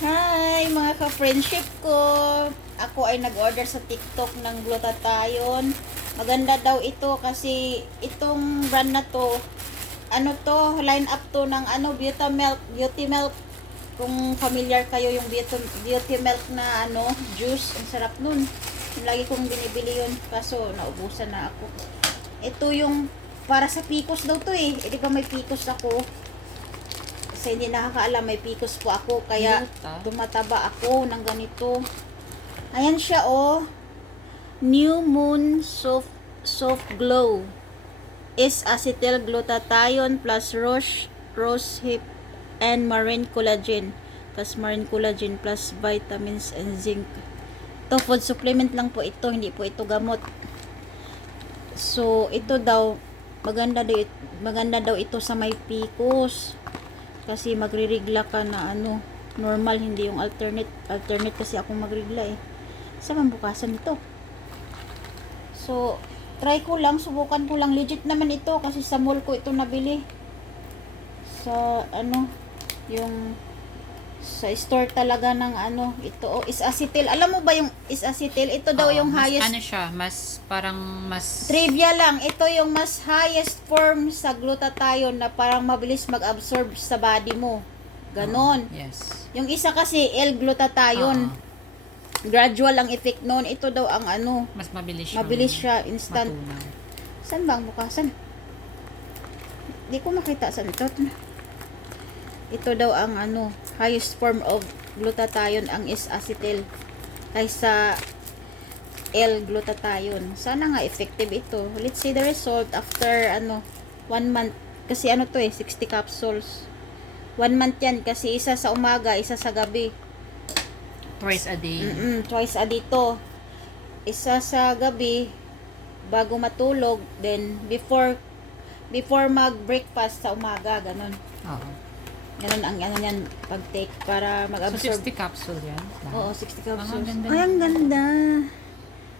Hi mga ka-friendship ko. Ako ay nag-order sa TikTok ng glutathione. Maganda daw ito kasi itong brand na to, ano to, line up to ng Beauty Milk. Kung familiar kayo yung Beauty Milk na juice, ang sarap nun. Lagi kong binibili yun, kaso naubusan na ako. Ito yung para sa PCOS daw to eh. Di ba may PCOS ako? Kasi hindi nakakaalam, may PCOS po ako, kaya tumataba ako ng ganito. Ayan siya oh. New Moon Soft Glow is acetyl glutathione plus rose hip and marine collagen plus vitamins and zinc. Ito food supplement lang po ito, hindi po ito gamot. So ito daw maganda daw ito sa may PCOS. Kasi magririgla ka na normal, hindi yung alternate kasi ako magrigla eh. Sa bukasan ito. So, subukan ko lang. Legit naman ito kasi sa mall ko ito nabili. Sa yung sa store talaga ng ito is acetyl. Alam mo ba yung is acetyl? Ito daw yung mas highest. Siya, mas Trivia lang, ito yung mas highest form sa glutathione na parang mabilis mag-absorb sa body mo. Ganon. Yes. Yung isa kasi L-glutathione. Gradual ang effect noon. Ito daw ang mas mabilis siya, instant. matunaw. Saan ba ang bukasan? Hindi ko makita saan ito. Ito daw ang highest form of glutathione ang is-acetyl kaysa L-glutathione. Sana nga effective ito. Let's see the result after 1 month. Kasi to 60 capsules. 1 month yan kasi isa sa umaga, isa sa gabi. Twice a day. Twice a day to. Isa sa gabi bago matulog, then before mag-breakfast sa umaga, ganun. Oo. Ganun ang yan pag-take para mag-absorb. So 60 capsule yan? Oo, 60 capsules. Ang ganda. Ay, ang ganda.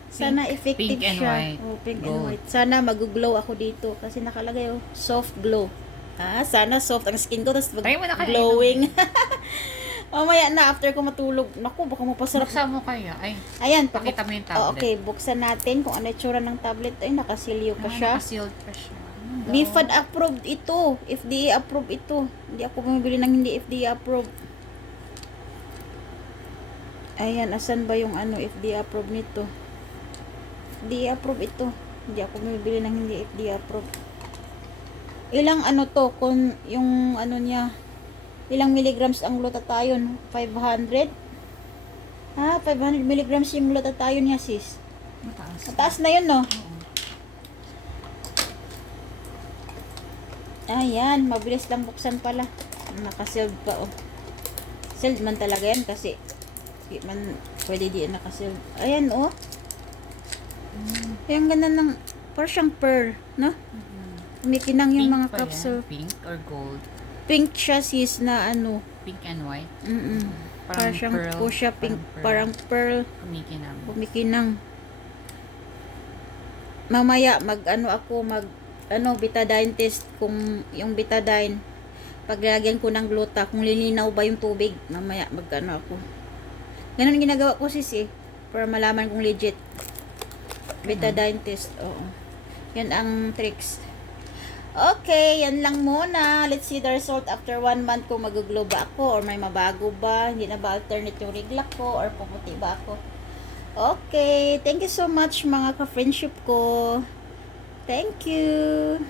Sana effective pink and siya. white. Oh, pink and Gold. white. Sana mag-glow ako dito kasi nakalagay soft glow. Sana soft ang skin ko tapos Try mo na kaya glowing. Mamaya na after ko matulog. Naku, baka mapasarap. Buksan mo kaya. Ay, Ayan, pakita mo yung tablet. okay, buksan natin kung ano itsura ng tablet. Ay, nakasilyo pa siya. Nakasealed pa siya. BFAD approved ito. FDA approved ito. Hindi ako bumibili ng hindi FDA approved. Ayan, asan ba yung FDA approved nito? FDA approved ito. Hindi ako bumibili ng hindi FDA approved. Ilang to kung yung niya, ilang milligrams ang glutathione? 500? 500 milligrams yung glutathione niya, sis. Mataas na yun, no? Ayan, mabilis lang buksan pala. Naka-sealed pa, oh. Sealed man talaga yan kasi pwede di naka-sealed. Ayan, oh. Ayan, ganda ng, parang siyang pearl, no? Kumikinang yung mga capsule. Pink or gold? Pink siya, sis, na Pink and white? Parang siyang pearl. fuchsia pink, parang pearl. Kumikinang. Mamaya, betadine test kung yung betadine paglagyan ko ng gluta kung lilinaw ba yung tubig, mamaya ako. Ganun ginagawa ko, sis, para malaman kung legit. Betadine test, oo. Yan ang tricks. Okay, yan lang muna. Let's see the result after 1 month kung mag-glow ba ako or may mabago ba, hindi na ba alternate yung rigla ko or puputi ba ako. Okay, thank you so much mga ka-friendship ko. Thank you.